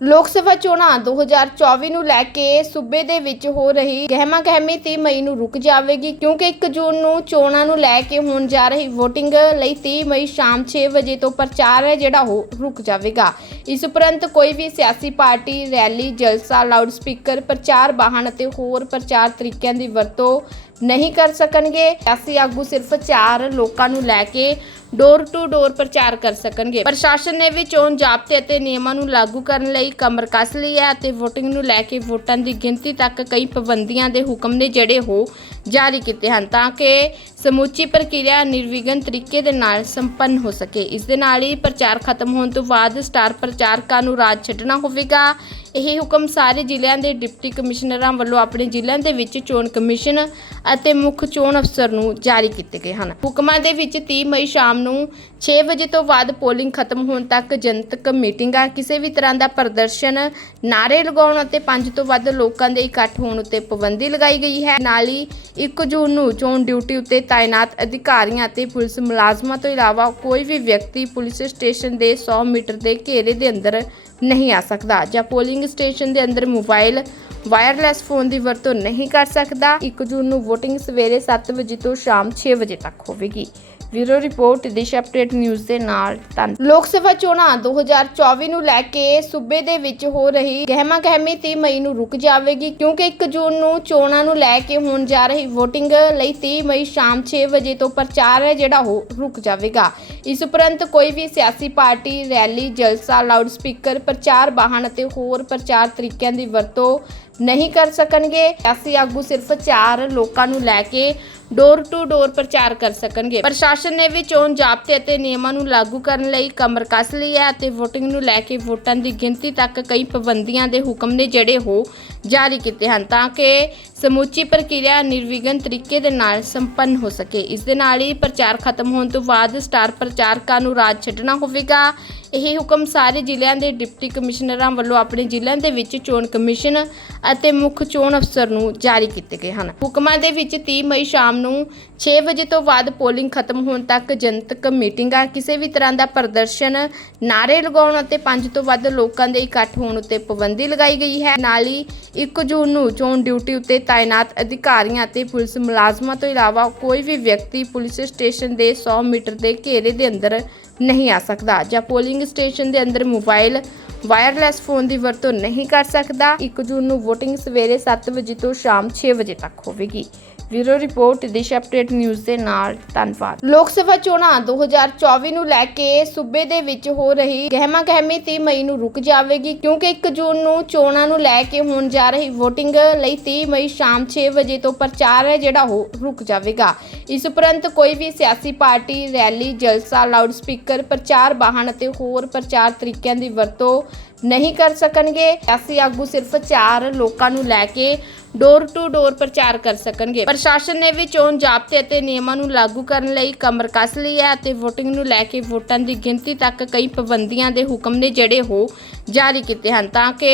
ਲੋਕ ਸਭਾ ਚੋਣਾਂ 2024 ਨੂੰ ਲੈ ਕੇ ਸੂਬੇ ਦੇ ਵਿੱਚ ਹੋ ਰਹੀ ਗਹਿਮਾ ਗਹਿਮੀ 30 ਮਈ ਨੂੰ ਰੁਕ ਜਾਵੇਗੀ, ਕਿਉਂਕਿ 1 ਜੂਨ ਨੂੰ ਚੋਣਾਂ ਨੂੰ ਲੈ ਕੇ ਹੋਣ ਜਾ ਰਹੀ VOTING ਲਈ 30 ਮਈ ਸ਼ਾਮ 6 ਵਜੇ ਤੋਂ ਪ੍ਰਚਾਰ ਹੈ, ਜਿਹੜਾ ਉਹ ਰੁਕ ਜਾਵੇਗਾ। ਇਸ ਉਪਰੰਤ ਕੋਈ ਵੀ ਸਿਆਸੀ ਪਾਰਟੀ, ਰੈਲੀ, ਜਲਸਾ ਲਾਊਡ ਸਪੀਕਰ ਪ੍ਰਚਾਰ ਵਾਹਨ ਅਤੇ ਹੋਰ ਪ੍ਰਚਾਰ ਤਰੀਕਿਆਂ ਦੀ ਵਰਤੋਂ ਨਹੀਂ ਕਰ ਸਕਣਗੇ। ਸਿਆਸੀ ਆਗੂ ਸਿਰਫ ਚਾਰ ਲੋਕਾਂ ਨੂੰ ਲੈ ਕੇ ਡੋਰ ਟੂ ਡੋਰ ਪ੍ਰਚਾਰ ਕਰ ਸਕਣਗੇ। ਪ੍ਰਸ਼ਾਸਨ ਨੇ ਵੀ ਚੋਣ ਜ਼ਾਬਤੇ ਅਤੇ ਨਿਯਮਾਂ ਨੂੰ ਲਾਗੂ ਕਰਨ ਲਈ ਕਮਰ ਕੱਸ ਲਈ ਹੈ ਅਤੇ VOTING ਨੂੰ ਲੈ ਕੇ ਵੋਟਾਂ ਦੀ ਗਿਣਤੀ ਤੱਕ ਕਈ ਪਾਬੰਦੀਆਂ ਦੇ ਹੁਕਮ ਨੇ ਜਿਹੜੇ ਉਹ ਜਾਰੀ ਕੀਤੇ ਹਨ ਤਾਂ ਕਿ ਸਮੁੱਚੀ ਪ੍ਰਕਿਰਿਆ ਨਿਰਵਿਘਨ ਤਰੀਕੇ ਦੇ ਨਾਲ ਸੰਪੰਨ ਹੋ ਸਕੇ। ਇਸ ਦੇ ਨਾਲ ਹੀ ਪ੍ਰਚਾਰ ਖਤਮ ਹੋਣ ਤੋਂ ਬਾਅਦ ਸਟਾਰ ਪ੍ਰਚਾਰਕਾਂ ਨੂੰ ਰਾਜ ਛੱਡਣਾ ਹੋਵੇਗਾ। ਇਹ ਹੁਕਮ ਸਾਰੇ ਜ਼ਿਲ੍ਹਿਆਂ ਦੇ ਡਿਪਟੀ ਕਮਿਸ਼ਨਰਾਂ ਵੱਲੋਂ ਆਪਣੇ ਜ਼ਿਲ੍ਹਿਆਂ ਦੇ ਵਿੱਚ ਚੋਣ ਕਮਿਸ਼ਨ ਅਤੇ ਮੁੱਖ ਚੋਣ ਅਫਸਰ ਨੂੰ ਜਾਰੀ ਕੀਤੇ ਗਏ ਹਨ। ਹੁਕਮਾਂ ਦੇ ਵਿੱਚ 30 ਮਈ ਸ਼ਾਮ ਨੂੰ 6 ਵਜੇ ਤੋਂ ਬਾਅਦ ਪੋਲਿੰਗ ਖਤਮ ਹੋਣ ਤੱਕ ਜਨਤਕ ਮੀਟਿੰਗਾਂ, ਕਿਸੇ ਵੀ ਤਰ੍ਹਾਂ ਦਾ ਪ੍ਰਦਰਸ਼ਨ ਨਾਰੇ ਲਗਾਉਣ ਅਤੇ 5 ਤੋਂ ਵੱਧ ਲੋਕਾਂ ਦੇ ਇਕੱਠ ਹੋਣ ਉੱਤੇ ਪਾਬੰਦੀ ਲਗਾਈ ਗਈ ਹੈ। ਨਾਲ ਹੀ 1 ਜੂਨ ਨੂੰ ਚੋਣ ਡਿਊਟੀ ਉੱਤੇ ਤਾਇਨਾਤ ਅਧਿਕਾਰੀਆਂ ਅਤੇ ਪੁਲਿਸ ਮੁਲਾਜ਼ਮਾਂ ਤੋਂ ਇਲਾਵਾ ਕੋਈ ਵੀ ਵਿਅਕਤੀ ਪੁਲਿਸ ਸਟੇਸ਼ਨ ਦੇ 100 ਮੀਟਰ ਦੇ ਘੇਰੇ ਦੇ ਅੰਦਰ ਨਹੀਂ ਆ ਸਕਦਾ ਜਾਂ ਪੋਲਿੰਗ ਸਟੇਸ਼ਨ ਦੇ ਅੰਦਰ ਮੋਬਾਈਲ ਵਾਇਰਲੈਸ ਫੋਨ ਦੀ ਵਰਤੋਂ ਨਹੀਂ ਕਰ ਸਕਦਾ। 1 ਜੂਨ ਨੂੰ VOTING ਸਵੇਰੇ 7 ਵਜੇ ਤੋਂ ਸ਼ਾਮ 6 ਵਜੇ ਤੱਕ ਹੋਵੇਗੀ। Bureau report Disha update news ਦੇ ਨਾਲ ਧੰਨ ਲੋਕ ਸਭਾ ਚੋਣਾਂ 2024 ਨੂੰ ਲੈ ਕੇ ਸੂਬੇ ਦੇ ਵਿੱਚ ਹੋ ਰਹੀ ਗਹਿਮਾ ਗਹਿਮੀ 30 ਮਈ ਨੂੰ ਰੁਕ ਜਾਵੇਗੀ, ਕਿਉਂਕਿ 1 ਜੂਨ ਨੂੰ ਚੋਣਾਂ ਨੂੰ ਲੈ ਕੇ ਹੋਣ ਜਾ ਰਹੀ VOTING ਲਈ 30 ਮਈ ਸ਼ਾਮ 6 ਵਜੇ ਤੋਂ ਪ੍ਰਚਾਰ ਹੈ ਜਿਹੜਾ ਉਹ ਰੁਕ ਜਾਵੇਗਾ। ਇਸ ਉਪਰੰਤ ਕੋਈ ਵੀ ਸਿਆਸੀ ਪਾਰਟੀ, ਰੈਲੀ, ਜਲਸਾ ਲਾਊਡ ਸਪੀਕਰ ਪ੍ਰਚਾਰ ਵਾਹਨ ਅਤੇ ਹੋਰ ਪ੍ਰਚਾਰ ਤਰੀਕਿਆਂ ਦੀ ਵਰਤੋਂ ਨਹੀਂ ਕਰ ਸਕਣਗੇ। ਸਿਆਸੀ ਆਗੂ ਸਿਰਫ ਚਾਰ ਲੋਕਾਂ ਨੂੰ ਲੈ ਕੇ ਡੋਰ ਟੂ ਡੋਰ ਪ੍ਰਚਾਰ ਕਰ ਸਕਣਗੇ। ਪ੍ਰਸ਼ਾਸਨ ਨੇ ਵੀ ਚੋਣ ਜ਼ਾਬਤੇ ਅਤੇ ਨਿਯਮਾਂ ਨੂੰ ਲਾਗੂ ਕਰਨ ਲਈ ਕਮਰ ਕੱਸ ਲਈ ਹੈ ਅਤੇ VOTING ਨੂੰ ਲੈ ਕੇ ਵੋਟਾਂ ਦੀ ਗਿਣਤੀ ਤੱਕ ਕਈ ਪਾਬੰਦੀਆਂ ਦੇ ਹੁਕਮ ਨੇ ਜਿਹੜੇ ਉਹ ਜਾਰੀ ਕੀਤੇ ਹਨ ਤਾਂ ਕਿ ਸਮੁੱਚੀ ਪ੍ਰਕਿਰਿਆ ਨਿਰਵਿਘਨ ਤਰੀਕੇ ਦੇ ਨਾਲ ਸੰਪੰਨ ਹੋ ਸਕੇ। ਇਸ ਦੇ ਨਾਲ ਹੀ ਪ੍ਰਚਾਰ ਖਤਮ ਹੋਣ ਤੋਂ ਬਾਅਦ ਸਟਾਰ ਪ੍ਰਚਾਰਕਾਂ ਨੂੰ ਰਾਜ ਛੱਡਣਾ ਹੋਵੇਗਾ। ਇਹ ਹੁਕਮ ਸਾਰੇ ਜ਼ਿਲ੍ਹਿਆਂ ਦੇ ਡਿਪਟੀ ਕਮਿਸ਼ਨਰਾਂ ਵੱਲੋਂ ਆਪਣੇ ਜ਼ਿਲ੍ਹਿਆਂ ਦੇ ਵਿੱਚ ਚੋਣ ਕਮਿਸ਼ਨ ਅਤੇ ਮੁੱਖ ਚੋਣ ਅਫਸਰ ਨੂੰ ਜਾਰੀ ਕੀਤੇ ਗਏ ਹਨ। ਹੁਕਮਾਂ ਦੇ ਵਿੱਚ 30 ਮਈ ਸ਼ਾਮ ਨੂੰ 6 ਵਜੇ ਤੋਂ ਬਾਅਦ ਪੋਲਿੰਗ ਖਤਮ ਹੋਣ ਤੱਕ ਜਨਤਕ ਮੀਟਿੰਗਾਂ ਕਿਸੇ ਵੀ ਤਰ੍ਹਾਂ ਦਾ ਪ੍ਰਦਰਸ਼ਨ ਨਾਰੇ ਲਗਾਉਣ ਅਤੇ 5 ਤੋਂ ਵੱਧ ਲੋਕਾਂ ਦੇ ਇਕੱਠ ਹੋਣ ਉੱਤੇ ਪਾਬੰਦੀ ਲਗਾਈ ਗਈ ਹੈ। ਨਾਲ ਹੀ 1 ਜੂਨ ਨੂੰ ਚੋਣ ਡਿਊਟੀ ਉੱਤੇ ਤਾਇਨਾਤ ਅਧਿਕਾਰੀਆਂ ਅਤੇ ਪੁਲਿਸ ਮੁਲਾਜ਼ਮਾਂ ਤੋਂ ਇਲਾਵਾ ਕੋਈ ਵੀ ਵਿਅਕਤੀ ਪੁਲਿਸ ਸਟੇਸ਼ਨ ਦੇ 100 ਮੀਟਰ ਦੇ ਘੇਰੇ ਦੇ ਅੰਦਰ ਨਹੀਂ ਆ ਸਕਦਾ। ਜਾਂ ਪੋਲਿੰਗ ਸਟੇਸ਼ਨ ਦੇ ਅੰਦਰ ਮੋਬਾਈਲ ਵਾਇਰਲੈਸ ਫੋਨ ਦੀ ਵਰਤੋਂ ਨਹੀਂ ਕਰ ਸਕਦਾ। 1 ਜੂਨ ਨੂੰ VOTING ਸਵੇਰੇ 7 ਵਜੇ ਤੋਂ ਸ਼ਾਮ 6 ਵਜੇ ਤੱਕ ਹੋਵੇਗੀ। Bureau report Disha update news ਦੇ ਨਾਲ, ਧੰਨਵਾਦ। ਲੋਕ ਸਭਾ ਚੋਣਾਂ 2024 ਨੂੰ ਲੈ ਕੇ ਸੂਬੇ ਦੇ ਵਿੱਚ ਹੋ ਰਹੀ ਗਹਿਮਾ ਗਹਿਮੀ 30 ਮਈ ਨੂੰ ਰੁਕ ਜਾਵੇਗੀ, ਕਿਉਂਕਿ 1 ਜੂਨ ਨੂੰ ਚੋਣਾਂ ਨੂੰ ਲੈ ਕੇ ਹੋਣ ਜਾ ਰਹੀ VOTING ਲਈ 30 ਮਈ ਸ਼ਾਮ 6 ਵਜੇ ਤੋਂ ਪ੍ਰਚਾਰ ਹੈ ਜਿਹੜਾ ਉਹ ਰੁਕ ਜਾਵੇਗਾ। ਇਸ ਉਪਰੰਤ ਕੋਈ ਵੀ ਸਿਆਸੀ ਪਾਰਟੀ, ਰੈਲੀ, ਜਲਸਾ ਲਾਊਡ ਸਪੀਕਰ ਪ੍ਰਚਾਰ ਵਾਹਨ ਅਤੇ ਹੋਰ ਪ੍ਰਚਾਰ ਤਰੀਕਿਆਂ ਦੀ ਵਰਤੋਂ ਨਹੀਂ ਕਰ ਸਕਣਗੇ। ਸਿਆਸੀ ਆਗੂ ਸਿਰਫ ਚਾਰ ਲੋਕਾਂ ਨੂੰ ਲੈ ਕੇ ਡੋਰ ਟੂ ਡੋਰ ਪ੍ਰਚਾਰ ਕਰ ਸਕਣਗੇ। ਪ੍ਰਸ਼ਾਸਨ ਨੇ ਵੀ ਚੋਣ ਜ਼ਾਬਤੇ ਅਤੇ ਨਿਯਮਾਂ ਨੂੰ ਲਾਗੂ ਕਰਨ ਲਈ ਕਮਰ ਕੱਸ ਲਈ ਹੈ ਅਤੇ VOTING ਨੂੰ ਲੈ ਕੇ ਵੋਟਾਂ ਦੀ ਗਿਣਤੀ ਤੱਕ ਕਈ ਪਾਬੰਦੀਆਂ ਦੇ ਹੁਕਮ ਨੇ ਜਿਹੜੇ ਉਹ ਜਾਰੀ ਕੀਤੇ ਹਨ ਤਾਂ ਕਿ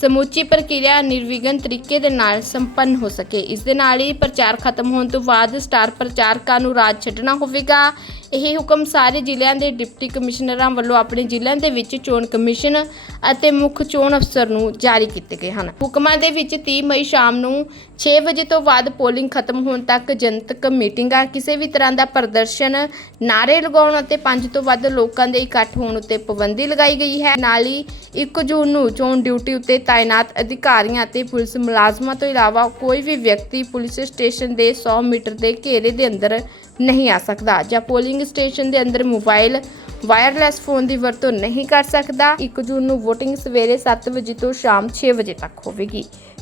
ਸਮੁੱਚੀ ਪ੍ਰਕਿਰਿਆ ਨਿਰਵਿਘਨ ਤਰੀਕੇ ਦੇ ਨਾਲ ਸੰਪੰਨ ਹੋ ਸਕੇ। ਇਸ ਦੇ ਨਾਲ ਹੀ ਪ੍ਰਚਾਰ ਖਤਮ ਹੋਣ ਤੋਂ ਬਾਅਦ ਸਟਾਰ ਪ੍ਰਚਾਰਕਾਂ ਨੂੰ ਰਾਜ ਛੱਡਣਾ ਹੋਵੇਗਾ। ਇਹ ਹੁਕਮ ਸਾਰੇ ਜ਼ਿਲ੍ਹਿਆਂ ਦੇ ਡਿਪਟੀ ਕਮਿਸ਼ਨਰਾਂ ਵੱਲੋਂ ਆਪਣੇ ਜ਼ਿਲ੍ਹਿਆਂ ਦੇ ਵਿੱਚ ਚੋਣ ਕਮਿਸ਼ਨ ਅਤੇ ਮੁੱਖ ਚੋਣ ਅਫਸਰ ਨੂੰ ਜਾਰੀ ਕੀਤੇ ਗਏ ਹਨ। ਹੁਕਮਾਂ ਦੇ ਵਿੱਚ 30 ਮਈ ਸ਼ਾਮ ਨੂੰ 6 ਵਜੇ ਤੋਂ ਬਾਅਦ ਪੋਲਿੰਗ ਖਤਮ ਹੋਣ ਤੱਕ ਜਨਤਕ ਮੀਟਿੰਗਾਂ, ਕਿਸੇ ਵੀ ਤਰ੍ਹਾਂ ਦਾ ਪ੍ਰਦਰਸ਼ਨ ਨਾਰੇ ਲਗਾਉਣ ਅਤੇ 5 ਤੋਂ ਵੱਧ ਲੋਕਾਂ ਦੇ ਇਕੱਠ ਹੋਣ ਉੱਤੇ ਪਾਬੰਦੀ ਲਗਾਈ ਗਈ ਹੈ। ਨਾਲ ਹੀ 1 ਜੂਨ ਨੂੰ ਚੋਣ ਡਿਊਟੀ ਉੱਤੇ ਤਾਇਨਾਤ ਅਧਿਕਾਰੀਆਂ ਅਤੇ ਪੁਲਿਸ ਮੁਲਾਜ਼ਮਾਂ ਤੋਂ ਇਲਾਵਾ ਕੋਈ ਵੀ ਵਿਅਕਤੀ ਪੁਲਿਸ ਸਟੇਸ਼ਨ ਦੇ 100 ਮੀਟਰ ਦੇ ਘੇਰੇ ਦੇ ਅੰਦਰ ਨਹੀਂ ਆ ਸਕਦਾ ਜਾਂ ਪੋਲਿੰਗ ਸਟੇਸ਼ਨ ਦੇ ਅੰਦਰ ਮੋਬਾਈਲ ਵਾਇਰਲੈਸ ਫੋਨ ਦੀ ਵਰਤੋਂ ਨਹੀਂ ਕਰ ਸਕਦਾ। 1 ਜੂਨ ਨੂੰ VOTING ਸਵੇਰੇ 7 ਵਜੇ ਤੋਂ ਸ਼ਾਮ 6 ਵਜੇ ਤੱਕ ਹੋਵੇਗੀ।